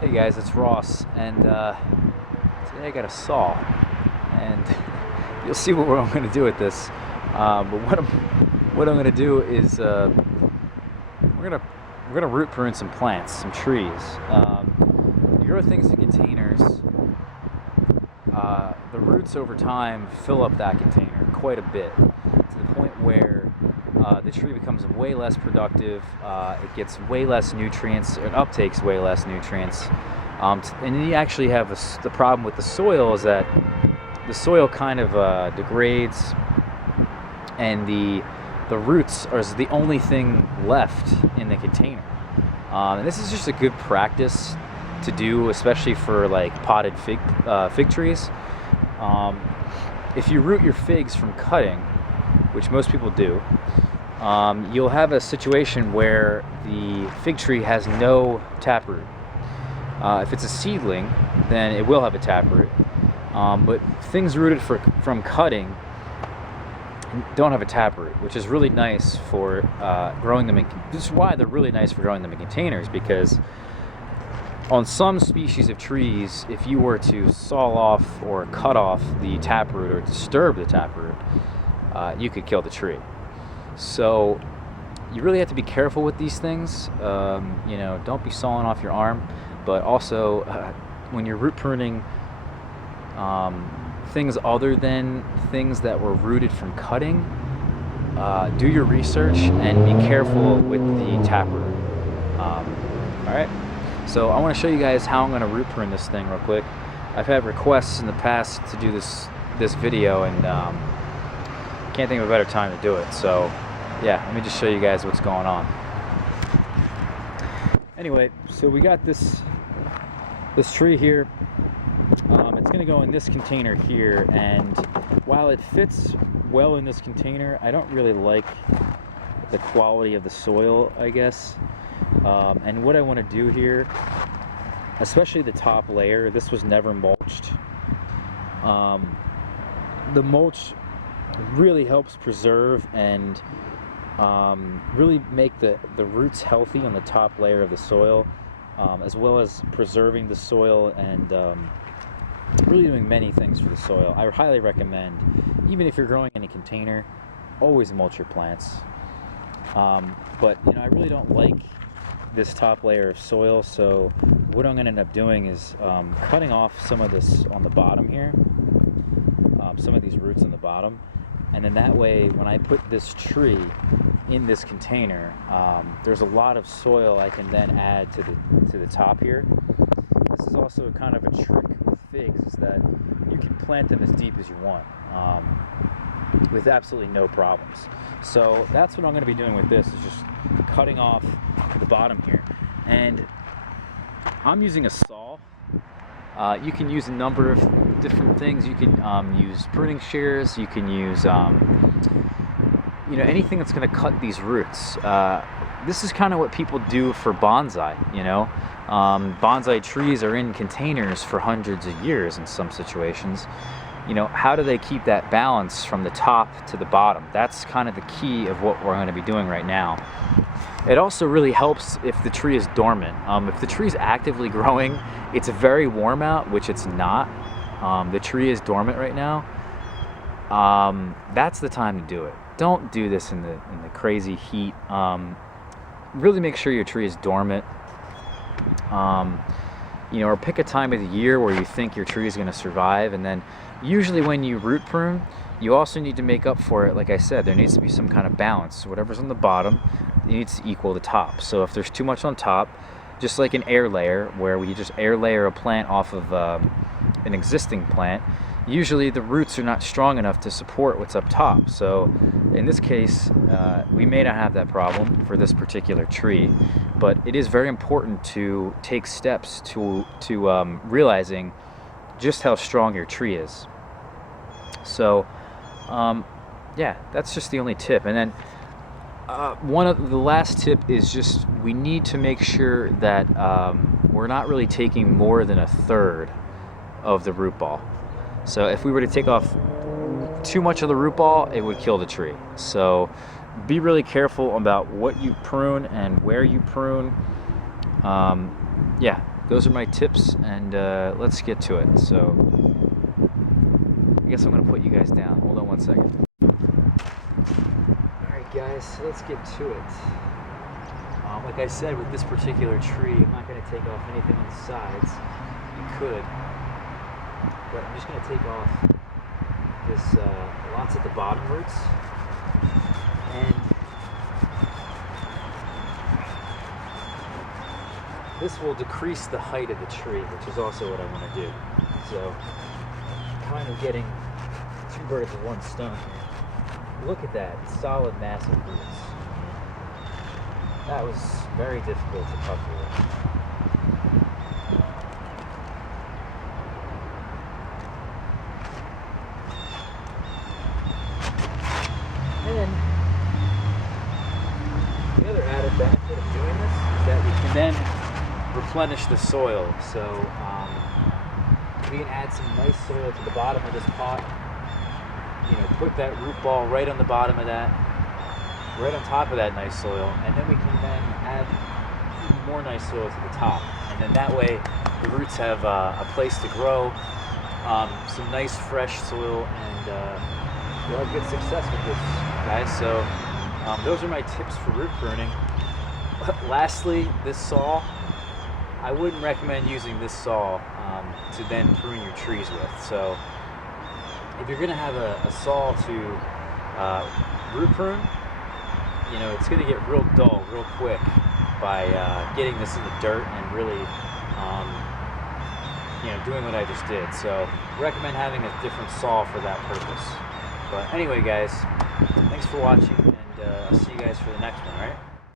Hey guys, it's Ross, and today I got a saw, and you'll see what I'm going to do with this. But what I'm going to do is we're gonna root prune some plants, some trees. You grow things in containers. The roots over time fill up that container quite a bit, to the point where the tree becomes way less productive. It gets way less nutrients. It uptakes way less nutrients. And you actually have the problem with the soil is that the soil kind of degrades, and the roots are the only thing left in the container. And this is just a good practice to do, especially for like potted fig trees. If you root your figs from cutting, which most people do, you'll have a situation where the fig tree has no taproot. If it's a seedling, then it will have a taproot. But things rooted from cutting don't have a taproot, which is really nice for growing them this is why they're really nice for growing them in containers, because on some species of trees, if you were to saw off or cut off the taproot or disturb the taproot, you could kill the tree. So you really have to be careful with these things. Don't be sawing off your arm, but also when you're root pruning things other than things that were rooted from cutting, do your research and be careful with the taproot. All right. So I want to show you guys how I'm going to root prune this thing real quick. I've had requests in the past to do this video, and can't think of a better time to do it. So yeah, let me just show you guys what's going on. Anyway, so we got this tree here. It's going to go in this container here, and while it fits well in this container, I don't really like the quality of the soil, I guess. And what I want to do here, especially the top layer, this was never mulched. The mulch really helps preserve and really make the roots healthy on the top layer of the soil, as well as preserving the soil and really doing many things for the soil. I highly recommend, even if you're growing in a container, always mulch your plants. But I really don't like this top layer of soil, so what I'm going to end up doing is cutting off some of this on the bottom here, some of these roots on the bottom, and then that way when I put this tree in this container, there's a lot of soil I can then add to the top here. This is also kind of a trick with figs, is that you can plant them as deep as you want with absolutely no problems. So that's what I'm going to be doing with this, is just cutting off the bottom here. And I'm using a saw. You can use a number of different things. You can use pruning shears. You can use anything that's going to cut these roots. This is kind of what people do for bonsai. Bonsai trees are in containers for hundreds of years in some situations. How do they keep that balance from the top to the bottom? That's kind of the key of what we're going to be doing right now. It also really helps if the tree is dormant. If the tree is actively growing, it's very warm out, which it's not. The tree is dormant right now. That's the time to do it. Don't do this in the crazy heat. Really make sure your tree is dormant. Or pick a time of the year where you think your tree is going to survive. And then usually when you root prune, you also need to make up for it. Like I said, there needs to be some kind of balance. Whatever's on the bottom, it needs to equal the top. So if there's too much on top, just like an air layer, where we just air layer a plant off of an existing plant, usually the roots are not strong enough to support what's up top. So in this case, we may not have that problem for this particular tree, but it is very important to take steps to realizing just how strong your tree is. So yeah, that's just the only tip. And then one of the last tip is just, we need to make sure that we're not really taking more than a third of the root ball. So if we were to take off too much of the root ball, it would kill the tree. So be really careful about what you prune and where you prune. Yeah, those are my tips, and let's get to it. So I guess I'm gonna put you guys down. Hold on one second. Alright guys, so let's get to it. Like I said, with this particular tree, I'm not going to take off anything on the sides. You could, but I'm just going to take off this lots at the bottom roots, and this will decrease the height of the tree, which is also what I want to do. So, kind of getting two birds with one stone here. Look at that solid, massive roots. That was very difficult to cut through. And the other added benefit of doing this is that we can then replenish the soil. So we can add some nice soil to the bottom of this pot. You know, put that root ball right on the bottom of that, right on top of that nice soil, and then we can then add even more nice soil to the top, and then that way the roots have a place to grow, some nice fresh soil, and you'll have good success with this, guys. So those are my tips for root pruning. Lastly, this saw, I wouldn't recommend using this saw to then prune your trees with. So if you're going to have a saw to root prune, you know, it's going to get real dull real quick by getting this in the dirt and really, you know, doing what I just did. So recommend having a different saw for that purpose. But anyway, guys, thanks for watching, and I'll see you guys for the next one, all right?